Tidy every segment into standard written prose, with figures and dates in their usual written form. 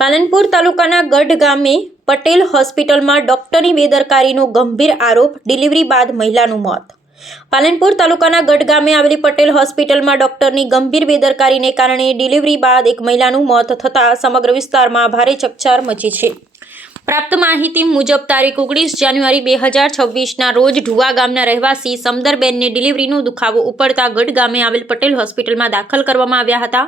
પાલનપુર તાલુકાના ગઢ ગામે પટેલ હોસ્પિટલમાં ડોક્ટરની બેદરકારીનો ગંભીર આરોપ, ડિલિવરી બાદ મહિલાનું મોત। પાલનપુર તાલુકાના ગઢ ગામે આવેલી પટેલ હોસ્પિટલમાં ડોક્ટરની ગંભીર બેદરકારીને કારણે ડિલિવરી બાદ એક મહિલાનું મોત થતાં સમગ્ર વિસ્તારમાં ભારે ચકચાર મચી છે। પ્રાપ્ત માહિતી મુજબ તારીખ 19 જાન્યુઆરી 2026ના રોજ ઢુવા ગામના રહેવાસી સમદરબેનને ડિલિવરીનો દુખાવો ઉપડતા ગઢ ગામે આવેલ પટેલ હોસ્પિટલમાં દાખલ કરવામાં આવ્યા હતા।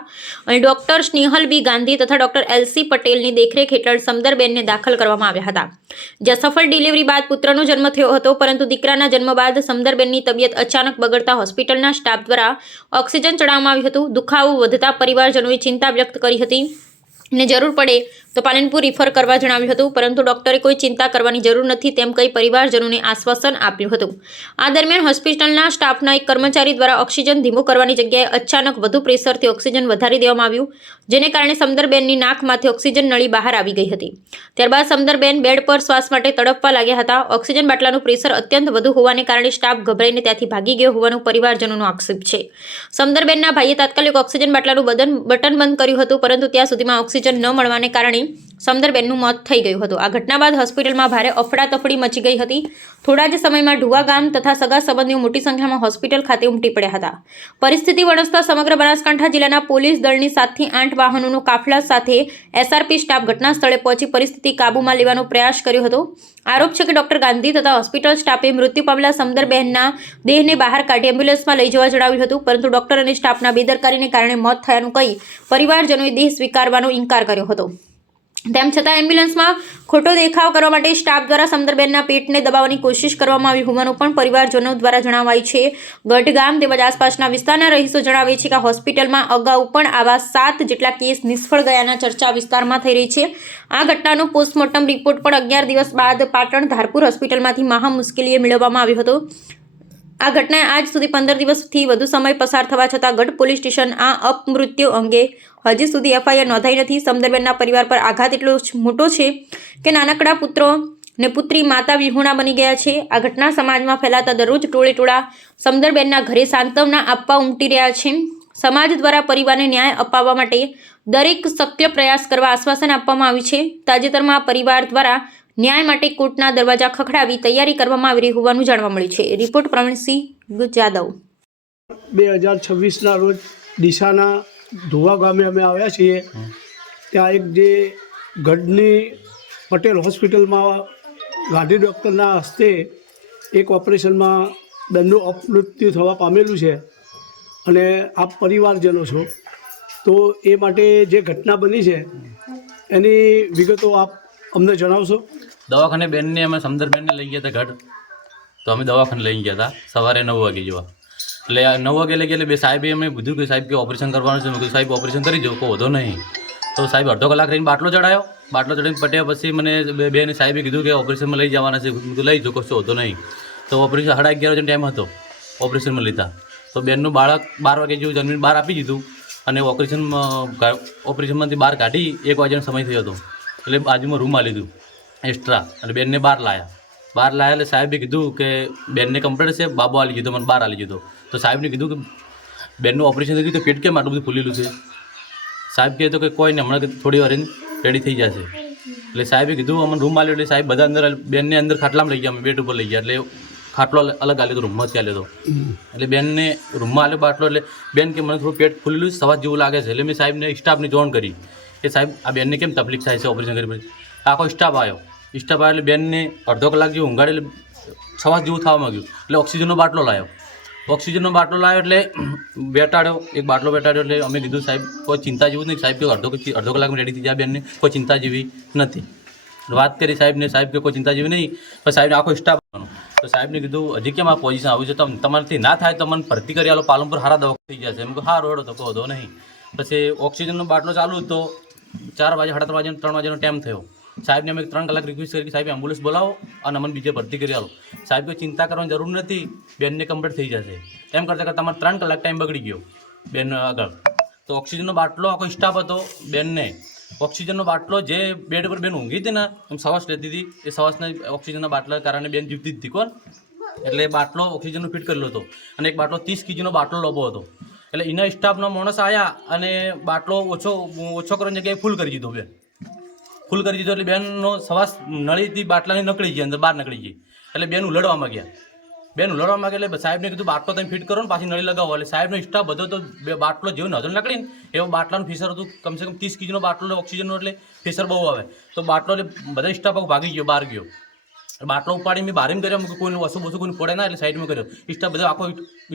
અહીં ડોક્ટર સ્નેહલ બી ગાંધી તથા ડોક્ટર એલસી પટેલની દેખરેખ હેઠળ સમદરબેનને દાખલ કરવામાં આવ્યા હતા, જ્યાં સફળ ડિલિવરી બાદ પુત્રનો જન્મ થયો હતો। પરંતુ દીકરાના જન્મ બાદ સમદરબેનની તબિયત અચાનક બગડતા હોસ્પિટલના સ્ટાફ દ્વારા ઓક્સિજન ચડાવવામાં આવ્યું હતું। દુખાવો વધતા પરિવારજનોએ ચિંતા વ્યક્ત કરી હતી ને જરૂર પડે તો પાલનપુર રિફર કરવા જણાવ્યું હતું, પરંતુ ડોક્ટરે કોઈ ચિંતા કરવાની જરૂર નથી તેમ કહી પરિવારજનોને આશ્વાસન આપ્યું હતું। આ દરમિયાન હોસ્પિટલના સ્ટાફના એક કર્મચારી દ્વારા ઓક્સિજન ધીમું કરવાની જગ્યાએ અચાનક વધુ પ્રેશરથી ઓક્સિજન વધારી દેવામાં આવ્યું, જેને કારણે સમદરબેનની નાકમાંથી ઓક્સિજન નળી બહાર આવી ગઈ હતી। ત્યારબાદ સમદરબેન બેડ પર શ્વાસ માટે તડપવા લાગ્યા હતા। ઓક્સિજન બાટલાનું પ્રેશર અત્યંત વધુ હોવાને કારણે સ્ટાફ ગભરાઈને ત્યાંથી ભાગી ગયો હોવાનું પરિવારજનોનો આક્ષેપ છે। સમદરબેનના ભાઈએ તાત્કાલિક ઓક્સિજન બાટલાનું બટન બંધ કર્યું હતું, પરંતુ ત્યાં સુધીમાં ઓક્સિજન ન મળવાને કારણે સમદરબેનનું મોત થઈ ગયું હતું। આ ઘટના બાદ હોસ્પિટલમાં ભારે અફડાતફડી મચી ગઈ હતી। થોડા જ સમયમાં ઢુવા ગામ તથા સગા સંબંધીઓ મોટી સંખ્યામાં હોસ્પિટલ ખાતે ઉમટી પડ્યા હતા। પરિસ્થિતિ વણસતા સમગ્ર બનાસકાંઠા જિલ્લાના પોલીસ દળની 7 થી 8 વાહનોનો કાફલા સાથે એસઆરપી સ્ટાફ ઘટના સ્થળે પહોંચી પરિસ્થિતિ કાબૂમાં લેવાનો પ્રયાસ કર્યો હતો। આરોપ છે કે ડોક્ટર ગાંધી તથા હોસ્પિટલ સ્ટાફે મૃત્યુ પામેલા સમદરબેનના દેહને બહાર કાઢી એમ્બ્યુલન્સમાં લઈ જવા જણાવ્યું હતું, પરંતુ ડોક્ટર અને સ્ટાફના બેદરકારીને કારણે મોત થયાનું કહી પરિવારજનોએ દેહ સ્વીકારવાનો ઇનકાર કર્યો હતો। તેમ છતાં એમ્બ્યુલન્સમાં ખોટો દેખાવ કરવા માટે સ્ટાફ દ્વારા સમદરબેનના પેટને દબાવવાની કોશિશ કરવામાં આવી હોવાનું પણ પરિવારજનો દ્વારા જણાવાય છે। ગઢ ગામ તેમજ આસપાસના વિસ્તારના રહીશો જણાવે છે કે હોસ્પિટલમાં અગાઉ પણ આવા 7 જેટલા કેસ નિષ્ફળ ગયાના ચર્ચા વિસ્તારમાં થઈ રહી છે। આ ઘટનાનો પોસ્ટમોર્ટમ રિપોર્ટ પણ 11 દિવસ બાદ પાટણ ધારપુર હોસ્પિટલમાંથી મહા મુશ્કેલીએ મેળવવામાં આવ્યો હતો। આ ઘટનાએ આજ સુધી 15 દિવસથી વધુ સમય પસાર થવા છતાં ગઢ પોલીસ સ્ટેશન આ અપમૃત્યુ અંગે હજી સુધી એફઆઈઆર નોંધાઈ નથી। સમદરબેનના પરિવાર પર આઘાત એટલો મોટો છે કે નાનકડા પુત્રો ને પુત્રી માતા વિહોણા બની ગયા છે। આ ઘટના સમાજમાં ફેલાતા દરરોજ ટોળે-ટોળા સમદરબેનના ઘરે સાંત્વના આપવા ઉમટી રહ્યા છે। સમાજ દ્વારા પરિવારને ન્યાય અપાવવા માટે દરેક શક્ય પ્રયાસ કરવા આશ્વાસન આપવામાં આવ્યું છે। તાજેતરમાં પરિવાર દ્વારા ન્યાય માટે કોર્ટના દરવાજા ખખડાવી તૈયારી કરવામાં આવી રહી હોવાનું જાણવા મળ્યું છે। રિપોર્ટ પ્રવીણસિંહ જાદવ। 2026ના રોજ ડીસાના ધોવા ગામે અમે આવ્યા છીએ। ત્યાં એક જે ગઢની પટેલ હોસ્પિટલમાં ગાંધી ડૉક્ટરના હસ્તે એક ઓપરેશનમાં બેનનું અપમૃત્યુ થવા પામેલું છે અને આપ પરિવારજનો છો, તો એ માટે જે ઘટના બની છે એની વિગતો આપ અમને જણાવશો? દવાખાને બેનને અમે સમદરબેનને લઈ ગયા હતા ગઢ, તો અમે દવાખાને લઈ ગયા હતા સવારે 9 વાગે જેવા। એટલે 9 વાગે લઈ ગયા એટલે બે સાહેબે અમે કીધું કે સાહેબ કે ઓપરેશન કરવાનું છે। મેં કીધું સાહેબ ઓપરેશન કરી દો, કોઈ વધો નહીં। તો સાહેબ અડધો કલાક રહીને બાટલો ચડાયો, બાટલો ચડીને પટ્યા પછી મને બેને સાહેબે કીધું કે ઓપરેશનમાં લઈ જવાના છે। મેં કીધું લઈ જાઓ, કશો વધો નહીં। તો ઓપરેશન 11:30 વાગે ટાઈમ હતો ઓપરેશનમાં લીધા, તો બેનનું બાળક 12 વાગે જેવું જન્મીને બહાર આપી દીધું અને ઓપરેશનમાંથી બહાર કાઢી 1 વાગ્યાનો સમય થયો હતો, એટલે બાજુમાં રૂમમાં લીધું એક્સ્ટ્રા અને બેનને બહાર લાયા એટલે સાહેબે કીધું કે બેનને કમ્પ્લેટ છે, બાબો આલી દીધો, મને બહાર આલી દીધો। તો સાહેબને કીધું કે બેનનું ઓપરેશન થઈ ગયું તો પેટ કેમ આટલું બધું ફૂલેલું છે? સાહેબ કહે તો કે કોઈ નહીં, હમણાં થોડી વાર રેડી થઈ જશે। એટલે સાહેબે કીધું અમને રૂમ આલ્યો, એટલે સાહેબ બધા અંદર બેનને અંદર ખાટલામાં લઈ ગયા, અમે બેડ ઉપર લઈ ગયા, એટલે ખાટલો અલગ આલ્યો તો રૂમમાં ચાલ્યો હતો। એટલે બેનને રૂમમાં આલ્યો બાટલો, એટલે બેન કે મને થોડું પેટ ફૂલેલું સવાજ જેવું લાગે છે। એટલે મેં સાહેબને સ્ટાફને જોણ કરી કે સાહેબ આ બેનને કેમ તકલીફ થાય છે ઓપરેશન કરી પછી? આખો સ્ટાફ આવ્યો એટલે બેનને અડધો કલાક જેવું ઊંઘાડે એટલે સવાજ જેવું થવા માંગ્યું, એટલે ઓક્સિજનનો બાટલો લાવ્યો એટલે બેટાડ્યો, એક બાટલો બેટાડ્યો। એટલે અમે કીધું સાહેબ કોઈ ચિંતા જેવું નહીં, સાહેબ કે અડધો કલાકમાં રેડી થઈ જાય બેનને, કોઈ ચિંતા જેવી નથી। વાત કરી સાહેબને, સાહેબ કે કોઈ ચિંતા જેવી નહીં, પણ સાહેબને આખો સ્ટાફ તો સાહેબને કીધું હજી કેમ આ પોઝિશન આવ્યું છે, તો તમારાથી ના થાય તો મને ભરતી કરી આલો, પાલનપુર સારા દવા થઈ જશે। એમ કે હા રોડો તો કહો દો નહીં। પછી ઓક્સિજનનો બાટલો ચાલુ તો 4 વાગે 3:30 વાગે 3 વાગ્યાનો ટાઈમ થયો। સાહેબને અમે 3 કલાક રિક્વેસ્ટ કરી કે સાહેબ એમ્બ્યુલન્સ બોલાવો અને અમને બીજે ભરતી કરી આલો। સાહેબ કોઈ ચિંતા કરવાની જરૂર નથી, બેનને કમ્પ્લીટ થઈ જશે। એમ કરતાં તમારે 3 કલાક ટાઈમ બગડી ગયો બેન આગળ। તો ઓક્સિજનનો બાટલો આખો સ્ટાફ હતો, બેનને ઓક્સિજનનો બાટલો જે બેડ પર બેન ઊંઘી હતી ને એમ શ્વાસ લેતી હતી, એ શ્વાસના ઓક્સિજનના બાટલા કારણે બેન જીવતી જ હતી કોણ, એટલે બાટલો ઓક્સિજનનો ફિટ કરેલો હતો અને એક બાટલો 30 kgનો બાટલો લોબો હતો। એટલે એના સ્ટાફનો માણસ આવ્યા અને બાટલો ઓછો કરવાની જગ્યાએ ફૂલ કરી દીધો બેન। ફૂલ કરી દીધો એટલે બેનનો શ્વાસ નળીથી બાટલાની નીકળી ગઈ, અંદર બહાર નીકળી ગઈ. એટલે બેન ઉલડવામાં ગયા. બેન ઉલડવા માંગે એટલે સાહેબને કીધું બાટલો તમે ફિટ કરો ને પાછી નળી લગાવો. એટલે સાહેબનો સ્ટાફ બધો તો બાટલો જેવું નજર નીકળી ને એવો બાટલાનું ફિશર હતું. કમસે કમ 30 kg બાટલો ઓક્સિજનનો, એટલે ફિશર બહુ આવે. તો બાટલો એટલે બધા સ્ટાફ ભાગી ગયો, બહાર ગયો. બાટલો ઉપાડી મેં બહાર કર્યો, કોઈને વસુ બસુ કોઈ પડે ના, એટલે સાઈડમાં કર્યો. સ્ટાફ બધો આખો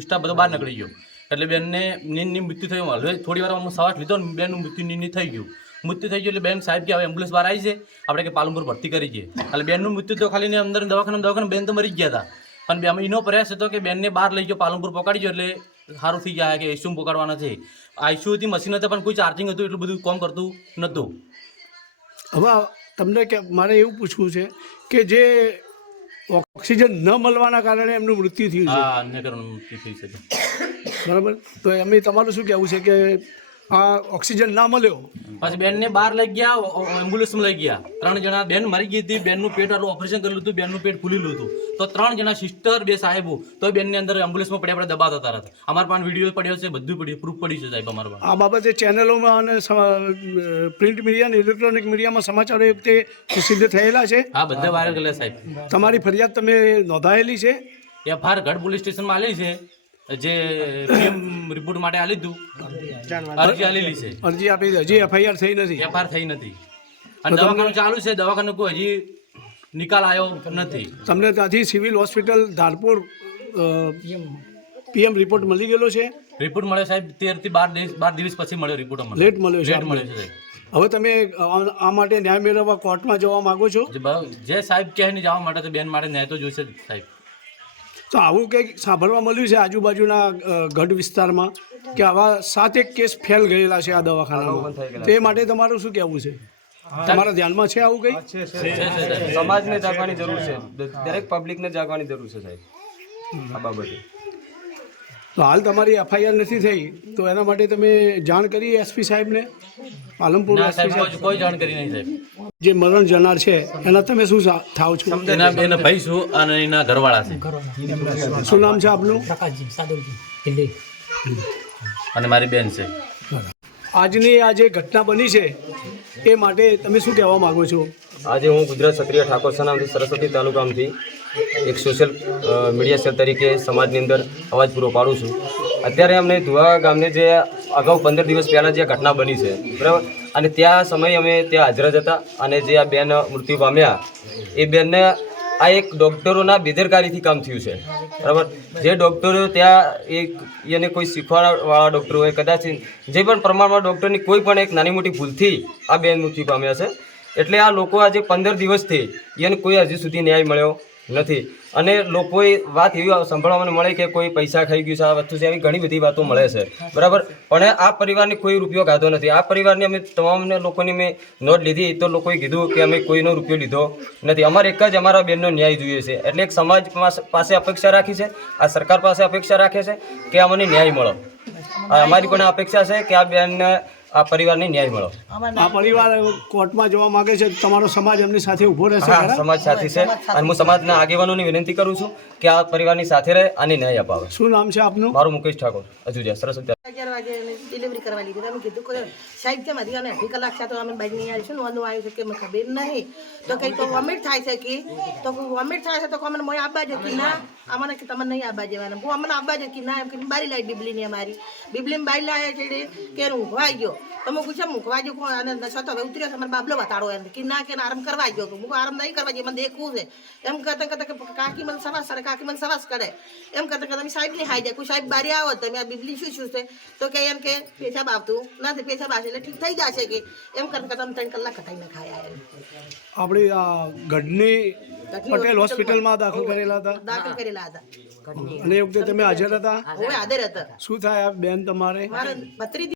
સ્ટાફ બધો બહાર નીકળી ગયો. એટલે બેનને નીંદની મૃત્યુ થયું. હવે થોડી વાર શ્વાસ લીધો ને બેનનું મૃત્યુ નીંદ થઈ ગયું. મૃત્યુ થઈ ગયું એટલે બેન સાહેબ કે હવે એમ્બ્યુલન્સ બહાર આવી છે, આપણે કે પાલનપુર ભરતી કરી છે. એટલે બેનનું મૃત્યુ તો ખાલી અંદર દવાખાના બેન તો મરી ગયા હતા. પણ અમે એનો પ્રયાસ હતો કે બેનને બહાર લઈ ગયો, પાલનપુર પકડી ગયો એટલે સારું થઈ જાય કે આઈસીયુ પકડવાના છે. આઈસીયુથી મશીન હતા પણ કોઈ ચાર્જિંગ હતું, એટલું બધું કામ કરતું નહોતું. હવે તમને કે મારે એવું પૂછવું છે કે જે ઓક્સિજન ન મળવાના કારણે એમનું મૃત્યુ થયું છે, હા, અન્ય કારણનું મૃત્યુ થઈ શકે. બરાબર, તો એમ તમારું શું કહેવું છે કે આ ઓક્સિજન ના મળ્યો પછી બેનને બહાર લઈ ગયા, એમ્બ્યુલન્સમાં લઈ ગયા. 3 જણા, બેન મરી ગઈ હતી, બેનનું પેટ આટલું ઓપરેશન કરેલું હતું, બેનનું પેટ ફૂલેલું હતું. તો 3 જણા સિસ્ટર, 2 સાહેબો, તો બેનને અંદર એમ્બ્યુલન્સમાં પડ્યા આપણે દબાતા હતા. અમારા પાસે વિડીયો પડ્યો છે, બધું પડ્યું, પ્રૂફ પડ્યું છે સાહેબ અમારા પાસે. આ બાબતે ચેનલોમાં અને પ્રિન્ટ મીડિયા અને ઇલેક્ટ્રોનિક મીડિયામાં સમાચારો એ વખતે પ્રસિદ્ધ થયેલા છે. હા, બધા વાયરલ કરેલા સાહેબ. તમારી ફરિયાદ તમે નોંધાયેલી છે? FIR ગઢ પોલીસ સ્ટેશનમાં આલી છે, જે પીએમ રિપોર્ટ માટે આલી હતું, અરજી આલેલી છે. અરજી આપી છે, હજી એફઆઈઆર થઈ નથી. FIR થઈ નથી. અને દવાખાનું ચાલુ છે, દવાખાનું કોઈ હજી નિકાલ આવ્યો નથી. તમને ત્યાંથી civil hospital Dharpur PM report મળી ગયેલો છે? રિપોર્ટ મળ્યો સાહેબ 13 થી 12 દિવસ પછી મળ્યો રિપોર્ટ અમને. લેટ મળ્યો છે લેટ આપને. મળ્યો છે સાહેબ. હવે તમે આ માટે ન્યાય મેળવવા કોર્ટમાં જવા માંગો છો? જે સાહેબ કહે ને જવા માટે તો બેન માટે ન્યાય તો જોઈશે જ સાહેબ. તો આવું કંઈક સાંભળવા મળ્યું છે આજુબાજુના ગઢ વિસ્તારમાં કે આવા 7 કેસ ફેલ ગયેલા છે આ દવાખાનામાં. તે માટે તમારું શું કહેવું છે? તમારા ધ્યાનમાં છે આવું કંઈ? છે સાહેબ. સમાજને જાગવાની જરૂર છે, દરેક પબ્લિકને જાગવાની જરૂર છે સાહેબ આ બાબતે. તો હાલ તમારી એફઆઈઆર નથી થઈ, તો એના માટે તમે જાણ કરી એસપી સાહેબને? પાલનપુર ના એસપી સાહેબ, સાહેબ કોઈ જાણકારી નહીં સાહેબ. જે મરણ જનાર છે એના તમે શું થાવ છો? એના ભાઈ છું અને એના ઘરવાળા છે. શું નામ છે આપનું? પ્રકાશજી સાદુલજી દિલ્હી. અને મારી બેન છે. આજની આ જે ઘટના બની છે એ માટે તમે શું કહેવા માંગો છો? આજે હું ગુજરાત ક્ષત્રિય ઠાકોર સનામથી સરસ્વતી તાલુકામાંથી એક સોશિયલ મીડિયા સેલ તરીકે સમાજની અંદર અવાજ પૂરો પાડું છું. અત્યારે અમને ધુવા ગામને જે અગાઉ 15 દિવસ પહેલાં જે ઘટના બની છે, બરાબર, અને ત્યાં સમયે અમે ત્યાં હાજર જ હતા. અને જે આ બેન મૃત્યુ પામ્યા એ બેનને આ એક ડૉક્ટરોના બેદરકારીથી કામ થયું છે, બરાબર. જે ડૉક્ટરો ત્યાં એને કોઈ શીખવાડવાળા ડૉક્ટર હોય, કદાચ જે પણ પ્રમાણમાં ડૉક્ટરની કોઈ પણ એક નાની મોટી ભૂલથી આ બેન મૃત્યુ પામ્યા છે. એટલે આ લોકો આજે 15 દિવસથી એને કોઈ હજી સુધી ન્યાય મળ્યો નથી. અને લોકોએ વાત એવી સાંભળવા મળે કે કોઈ પૈસા ખાઈ ગયું છે, આ વસ્તુ છે, એવી ઘણી બધી વાતો મળે છે, બરાબર. પણ આ પરિવારને કોઈ રૂપિયો ખાધો નથી. આ પરિવારની અમે તમામને લોકોની મેં નોટ લીધી તો લોકોએ કીધું કે અમે કોઈનો રૂપિયો લીધો નથી. અમારે એક જ અમારા બેનનો ન્યાય જોઈએ છે. એટલે એક સમાજ પાસે અપેક્ષા રાખી છે, આ સરકાર પાસે અપેક્ષા રાખે છે કે અમને ન્યાય મળો. અમારી પણ અપેક્ષા છે કે આ બેનને, આ પરિવારને ન્યાય મળો. આ પરિવાર કોર્ટમાં જવા માંગે છે, તમારો સમાજ એમની સાથે ઊભો રહેશે? હા, ખરા? સમાજ સાથી છે અને હું સમાજના આગેવાનોની વિનંતી કરું છું કે આ પરિવારની સાથે રહે અને ન્યાય અપાવે. શું નામ છે આપનું? મારું મુકેશ ઠાકોર, અજુજા, સરસ્વતી. 11 વાગે ડિલિવરી કરવા લીધી. અમે કીધું કે સાહેબ કેમ હજી અમે 2 કલાક છે તો અમે બાઈક નહીં આવીશું, નોંધું આવ્યું છે કે મને ખબર નહીં. તો કંઈ તો વોમિટ થાય છે કે તો વોમિટ થાય છે તો અમને મોય આપવા જો કે ના, અમને કે તમને નહીં આપવા જવાના. હું અમને આપવા જો કે ના, એમ કે બારી લાવી બીબલીની અમારી બીબલીમાં બારી લાવ્યા છે કે ઊંઘવા ગયો. તો હું પૂછ્યા મૂકવા ગયો કોણ? અને નશો તો હવે ઉતર્યો છે, મને બાબલો બતાડો એમ કે ના, કે આરામ કરવા ગયો. હું આરામ નહીં કરવા જઈએ, મને દેખવું છે એમ કરતા કરતા કે કાકી મને સવાસ કરે, કાકી મને સવાસ કરે એમ કરતા કરતા તમે સાહેબ નહીં હાઈ જાય. કોઈ સાહેબ બારી આવો તમે આ બીબલી શું છે તો કે એમ કે પેશાબ આવતું નથી, પેશાબ આવશે એટલે ઠીક થઈ જશે કે એમ કરતા કરતા અમે 3 કલાક કટાઈને ખાયા. આપણી આ ગઢની પટેલ હોસ્પિટલમાં દાખલ કરેલા હતા? દાખલ કરેલા હતા. અને એ વખતે તમે હાજર હતા? હવે હાજર હતા. શું થાય આ બેન તમારે? મારે ભત્રીજી